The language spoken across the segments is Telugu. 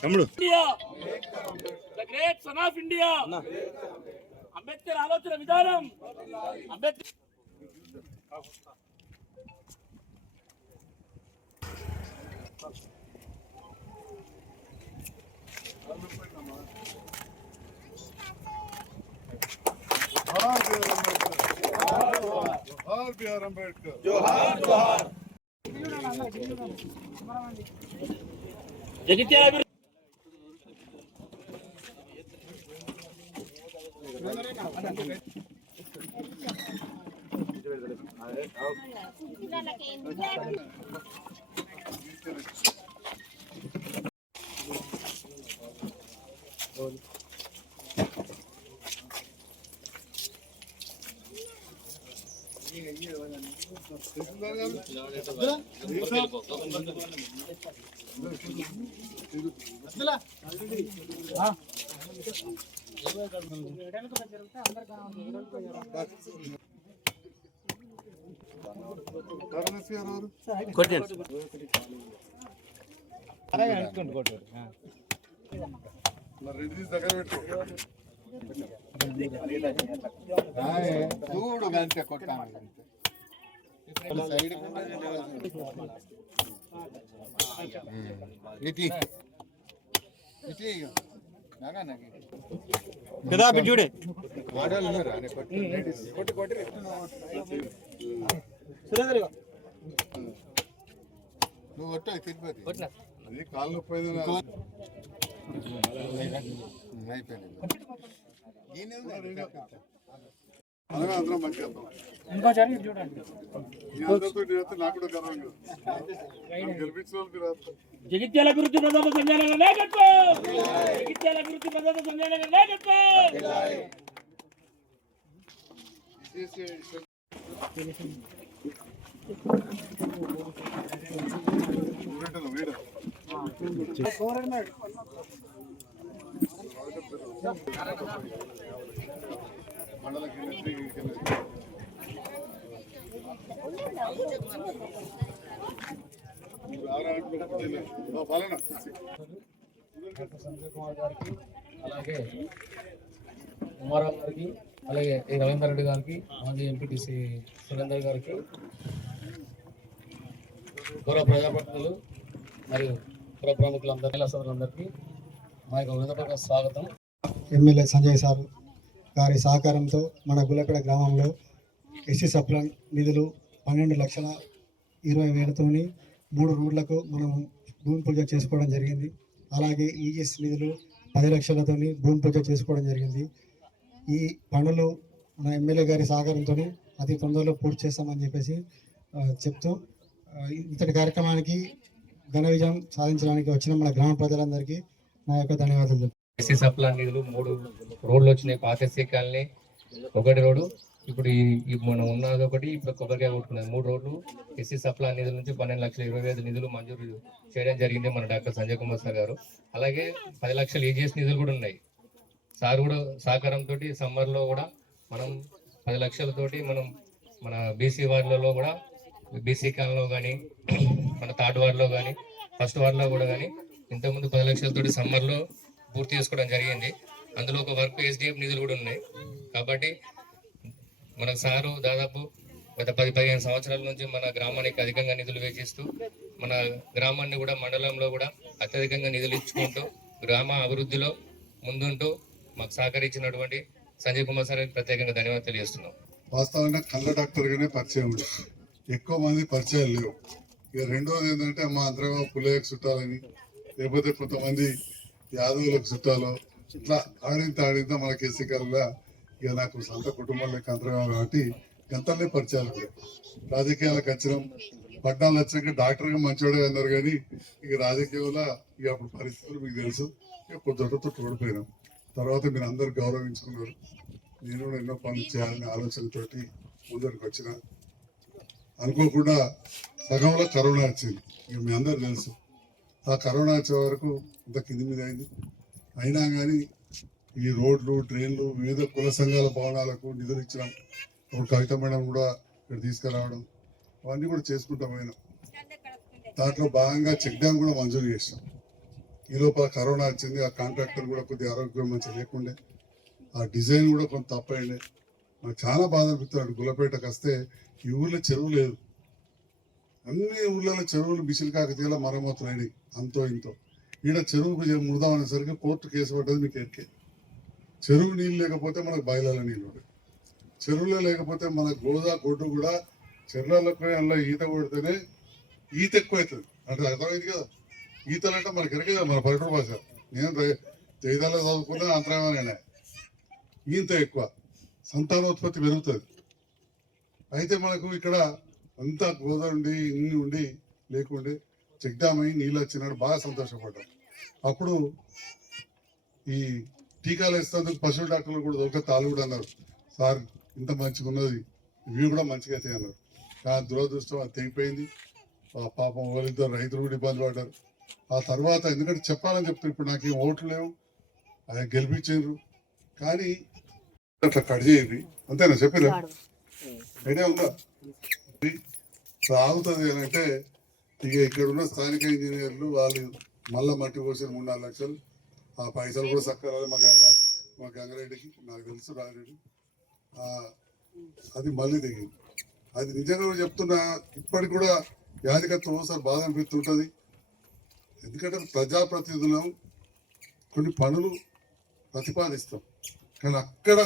తమ్ముడు India the great son of India Ambedkar ఆలోచన విధానం అంబేద్కర్ జోహార్ బిఆర్ అంబేద్కర్ జగిత్యాల అభివృద్ధి. కరుణశ్రీ గారు ఎవరు? కొట్టండి మరి రెడ్డి దగ్గర పెట్టుకో చూడు గంటే కొట్టాను ఇటీ ఇటీ నాగా నాగి కదా అక్కడ ఉన్నారా కొట్టి కొట్టి నువ్వు కొట్టు తిరుపతి. అది కాళ్ళు నొప్పి అయిపోయింది. అందరం మంచిగా ఉంటాం. ఈ జగిత్యాల అభివృద్ధి ప్రధాన సంజయనగర్ నాయకత్వం జగిత్యాల అభివృద్ధి ప్రధాన సంజయనగర్ నాయకత్వం చూడండి మండల సంజయ్ కుమార్ గారికి అలాగే కుమారావు గారికి అలాగే రవీందర్ రెడ్డి గారికి మాజీ ఎంపీటీసీ సురేందర్ గారికి గౌరవ ప్రజాప్రతినిధులు మరియు పుర ప్రముఖులందరికీ సోదరులందరికీ మా యొక్క వినపక స్వాగతం. ఎమ్మెల్యే సంజయ్ సార్ గారి సహకారంతో మన గులకడ గ్రామంలో ఎస్సీ సప్లాన్ నిధులు పన్నెండు లక్షల ఇరవై వేలతోని మూడు రోడ్లకు మనం భూమి పూజ చేసుకోవడం జరిగింది. అలాగే ఈజీఎస్ నిధులు పది లక్షలతోని భూమి పూజ చేసుకోవడం జరిగింది. ఈ పనులు మన ఎమ్మెల్యే గారి సహకారంతో అతి తొందరలో పూర్తి చేస్తామని చెప్పేసి చెప్తూ ఇంతటి కార్యక్రమానికి ఘన విజయం సాధించడానికి వచ్చిన మన గ్రామ ప్రజలందరికీ నా యొక్క ధన్యవాదాలు. ఎస్సీ సప్లా నిధులు మూడు రోడ్లు వచ్చినాయి. పాత ఎస్సీ కాలనీ ఒకటి రోడ్డు. ఇప్పుడు ఈ మనం ఉన్నది ఒకటి ఇప్పుడు కొబ్బరికాయ కొట్టుకున్నది. మూడు రోడ్లు ఎస్సీ సప్లా నిధుల నుంచి పన్నెండు లక్షల ఇరవై ఐదు నిధులు మంజూరు చేయడం జరిగింది మన డాక్టర్ సంజయ్ కుమార్ సార్ గారు. అలాగే పది లక్షల ఏజీఎస్ నిధులు కూడా ఉన్నాయి. సార్ కూడా సహకారంతో సమ్మర్లో కూడా మనం పది లక్షలతోటి మనం మన బీసీ వార్డులలో కూడా బీసీ కాలంలో కానీ మన థర్డ్ వార్డులో కానీ ఫస్ట్ వార్డులో కూడా కానీ ఇంతకుముందు పది లక్షలతోటి సమ్మర్లో పూర్తి చేసుకోవడం జరిగింది. అందులో ఒక వర్క్ ఎస్డిఎఫ్ నిధులు కూడా ఉన్నాయి. కాబట్టి మన సారు దాదాపు గత పది పదిహేను సంవత్సరాల నుంచి మన గ్రామానికి అధికంగా నిధులు వేచిస్తూ మన గ్రామాన్ని కూడా మండలంలో కూడా అత్యధికంగా నిధులు ఇచ్చుకుంటూ గ్రామ అభివృద్ధిలో ముందుంటూ మాకు సహకరించినటువంటి సంజయ్ కుమార్ సార్ ప్రత్యేకంగా ధన్యవాదాలు తెలియజేస్తున్నాం. వాస్తవంగా కళ్ళ డాక్టర్గానే పరిచయం ఎక్కువ మంది పరిచయాలు లేవు. ఇక రెండోది ఏంటంటే మా అందరం పుల్లయ్యకు చుట్టాలని లేకపోతే కొంతమంది యాదవులకు చుట్టాలు ఇట్లా ఆడింత ఆడింత మన కేసీ గారుగా ఇక నాకు సొంత కుటుంబం లెక్క అంతరం కాబట్టి ఎంతనే పరిచయాలు రాజకీయాలకు వచ్చినాం. పట్టణాలు వచ్చాక డాక్టర్గా మంచివాడే అన్నారు కానీ ఇక రాజకీయంలో ఇక అప్పుడు పరిస్థితులు మీకు తెలుసు. ఇక పొద్దుటతో తోడిపోయినాం. తర్వాత మీరు అందరు గౌరవించుకున్నారు. నేను కూడా ఎన్నో పనులు చేయాలనే ఆలోచనతోటి ముందరికి వచ్చిన. అనుకోకుండా సగంలో కరోనా వచ్చింది. ఇక మీ అందరు తెలుసు. ఆ కరోనా వచ్చే వరకు ఇంత కింది మీద అయింది. అయినా కానీ ఈ రోడ్లు ట్రైన్లు వివిధ కుల సంఘాల భవనాలకు నిధులు ఇచ్చినాం. ఇప్పుడు కవిత మేడం కూడా ఇక్కడ తీసుకురావడం అవన్నీ కూడా చేసుకుంటాం అయినా దాంట్లో భాగంగా చెక్ డ్యామ్ కూడా మంజూరు చేసినాం. ఈ లోపల కరోనా వచ్చింది. ఆ కాంట్రాక్టర్ కూడా కొద్దిగా ఆరోగ్యం మంచిగా లేకుండే. ఆ డిజైన్ కూడా కొంత తప్పైంది నాకు చాలా బాధ అనిపిస్తున్నాడు గుల్లపేటకు వస్తే ఈ ఊర్లో చెరువు లేదు. అన్ని ఊర్లలో చెరువులు బిసిలు కాకతీయాల మరమ్మతులు అంతో ఇంతో. ఈడ చెరువుకు ముడదాం అనేసరికి కోర్టు కేసు పడ్డది మీకు ఎక్కే. చెరువు నీళ్ళు లేకపోతే మనకు బయలాల నీళ్ళు ఉండవు. చెరువులో లేకపోతే మన గోదా గొడ్డు కూడా చెరువులకు పోయి అందులో ఈత కొడితేనే ఈత ఎక్కువ అవుతుంది అంటే అర్థమైంది కదా? ఈతలు అంటే మనకి ఎరకే కదా మన పల్లెటూరు భాష. నేను జైదాలో చదువుకున్నా అంతరాయమనే ఈత ఎక్కువ. సంతానోత్పత్తి పెరుగుతుంది. అయితే మనకు ఇక్కడ అంతా గోదా ఉండి ఇన్ని ఉండి లేకుండే చెక్ డ్యామ్ అయి నీళ్ళు వచ్చినాడు బాగా సంతోషపడ్డాం అప్పుడు ఈ టీకాలు వేస్తేందుకు పశువుల డాక్టర్లు కూడా దొరక తాళ్ళు కూడా అన్నారు. సార్ ఇంత మంచిగా ఉన్నది ఇవి కూడా మంచిగా అయితే అన్నారు. కానీ దురదృష్టం అది తెగిపోయింది. ఆ పాపం వాళ్ళిద్దరు రైతులు కూడా ఇబ్బంది పడ్డారు. ఆ తర్వాత ఎందుకంటే చెప్పాలని చెప్తారు ఇప్పుడు నాకు ఏం ఓట్లు లేవు. ఆయన గెలిపించారు. కానీ అట్లా కట్ చేయండి. అంతేనా? చెప్పిరా? ఐడియా ఉందా? సాగుతుంది అని అంటే ఇక ఇక్కడ ఉన్న స్థానిక ఇంజనీర్లు వాళ్ళు మళ్ళీ మట్టి పోసిన మూడు నాలుగు లక్షలు ఆ పైసలు కూడా చక్కగా మా గంగ మా గంగారెడ్డికి నాకు తెలుసు రాజరెడ్డి. అది మళ్ళీ దిగింది అది నిజంగా చెప్తున్నా ఇప్పటికి కూడా యాదికత్వం ఒకసారి బాధ అనిపిస్తుంటుంది. ఎందుకంటే ప్రజాప్రతినిధులం కొన్ని పనులు ప్రతిపాదిస్తాం. కానీ అక్కడ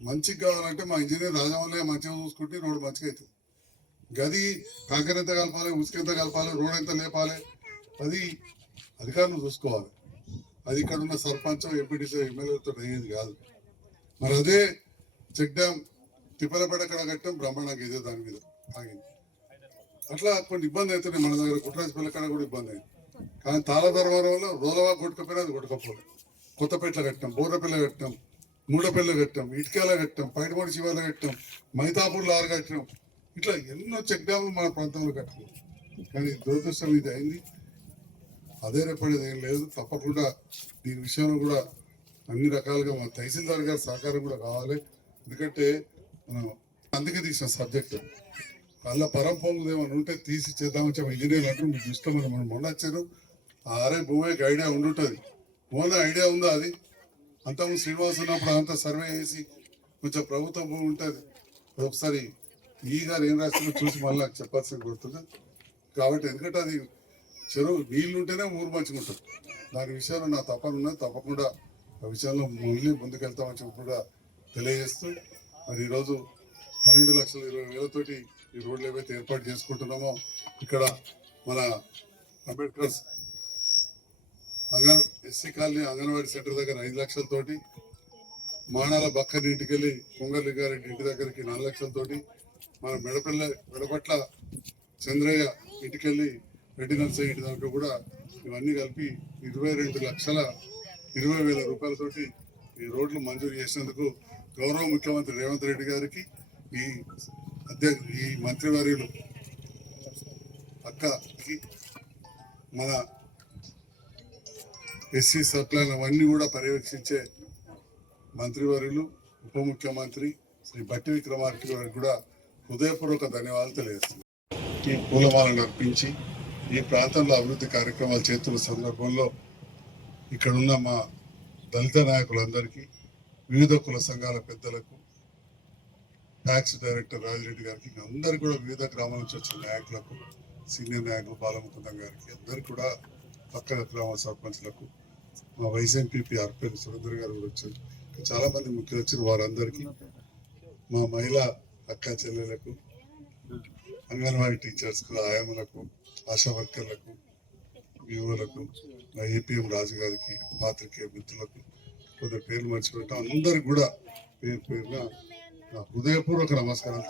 మంచిగా కావాలంటే మా ఇంజనీర్ రాజమౌళి మంచిగా చూసుకుంటే రోడ్డు మంచిగా అవుతుంది. గది కంకర ఎంత కలపాలి ఉసుక ఎంత కలపాలి రోడ్ ఎంత లేపాలి అది అధికారులు చూసుకోవాలి. అది ఇక్కడ ఉన్న సర్పంచ్ ఎంపీటీసీ ఎమ్మెల్యేలతో అయ్యేది కాదు. మరి అదే చెక్ డ్యామ్ తిప్పలపేట కడ కట్టడం బ్రహ్మాండంగా ఇదే దాని మీద ఆగింది. అట్లా కొన్ని ఇబ్బంది అవుతున్నాయి మన దగ్గర కుట్రాజపల్లి కాడ కూడా ఇబ్బంది అయింది. కానీ తాళధర్మవరంలో రోలవా కొట్టుకపోయినా అది కొట్టుకపోలేదు. కొత్తపేటలో కట్టాం బోర్రపల్లి కట్టాం మూడపల్లి కట్టాం ఇటుకేల కట్టాం పైడమూడి శివాల కట్టాం మైతాపూర్లో ఆరు కట్టాం. ఇట్లా ఎన్నో చెక్ డ్యాములు మన ప్రాంతంలో కట్టుకున్నాం కానీ దురదృష్టం ఇది అయింది. అదే రేపడేది ఏం లేదు తప్పకుండా దీని విషయంలో కూడా అన్ని రకాలుగా మన తహసీల్దార్ గారి సహకారం కూడా కావాలి. ఎందుకంటే మనం అందుకే తీసిన సబ్జెక్ట్. అలా పరంపొంగులు ఏమైనా ఉంటే తీసి చేద్దామని చెప్పి ఇంజనీర్ అంటారు మీకు ఇష్టం మనం మొన్న వచ్చారు. ఆ ఆరే భూమికి ఐడియా ఉండుంటుంది. ఓన ఐడియా ఉందా అది? అంతకుముందు శ్రీనివాస్ ఉన్నప్పుడు అంతా సర్వే చేసి కొంచెం ప్రభుత్వ భూమి ఉంటుంది. ఒకసారి ఈ గారు ఏం రాసిందో చూసి మళ్ళీ నాకు చెప్పాల్సిన గుర్తుంది కాబట్టి ఎందుకంటే అది చెరువు నీళ్ళు ఉంటేనే ఊరు మంచిగా ఉంటుంది. దాని విషయంలో నా తపన ఉన్నది. తప్పకుండా ఆ విషయంలో మళ్ళీ ముందుకెళ్తామని చెప్పి కూడా తెలియజేస్తూ మరి ఈరోజు పన్నెండు లక్షల ఇరవై వేలతోటి ఈ రోడ్లు ఏవైతే ఏర్పాటు చేసుకుంటున్నామో ఇక్కడ మన అంబేద్కర్ అంగన్ ఎస్సీ కాలనీ అంగన్వాడీ సెంటర్ దగ్గర ఐదు లక్షలతోటి మానాల బక్కర్ ఇంటికి వెళ్ళి పొంగల్ గారెడ్డి ఇంటి దగ్గరికి నాలుగు లక్షలతోటి మన మెడపల్ల మెడపట్ల చంద్రయ్య ఇంటికెళ్ళి రెడ్డి నర్సయ్య ఇంటి దాంట్లో కూడా ఇవన్నీ కలిపి ఇరవై రెండు లక్షల ఇరవై వేల రూపాయలతోటి ఈ రోడ్లు మంజూరు చేసినందుకు గౌరవ ముఖ్యమంత్రి రేవంత్ రెడ్డి గారికి ఈ అధ్యక్ష ఈ మంత్రివర్యులు అక్కకి మన ఎస్సీ సప్లైన్ అవన్నీ కూడా పర్యవేక్షించే మంత్రివర్యులు ఉప ముఖ్యమంత్రి శ్రీ బట్టి విక్రమార్కి వారికి కూడా హృదయపూర్వక ధన్యవాదాలు తెలియజేస్తున్నాను. ఈ పూలమాలను అర్పించి ఈ ప్రాంతంలో అభివృద్ధి కార్యక్రమాలు చేస్తున్న సందర్భంలో ఇక్కడున్న మా దళిత నాయకులందరికీ వివిధ కుల సంఘాల పెద్దలకు ట్యాక్స్ డైరెక్టర్ రాజిరెడ్డి గారికి ఇంకా అందరికి కూడా వివిధ గ్రామాల నుంచి వచ్చిన నాయకులకు సీనియర్ నాయకులు బాలముకుందం గారికి అందరికి కూడా పక్కన గ్రామ సర్పంచ్లకు మా వైస్ ఎంపీపీ ఆర్పేరు సురేందర్ గారు కూడా వచ్చారు. ఇంకా చాలా మంది ముఖ్యులు వచ్చిన వారందరికీ మా మహిళా అక్క చెల్లెలకు అంగన్వాడీ టీచర్స్కు ఆయమ్మలకు ఆశా వర్కర్లకు వ్యూవర్లకు ఏపీఎం రాజు గారికి పాత్రికేయ మిత్రులకు కొందరు పేర్లు మర్చిపెట్టాం అందరికి కూడా పేరు పేరున హృదయపూర్వక నమస్కారాలు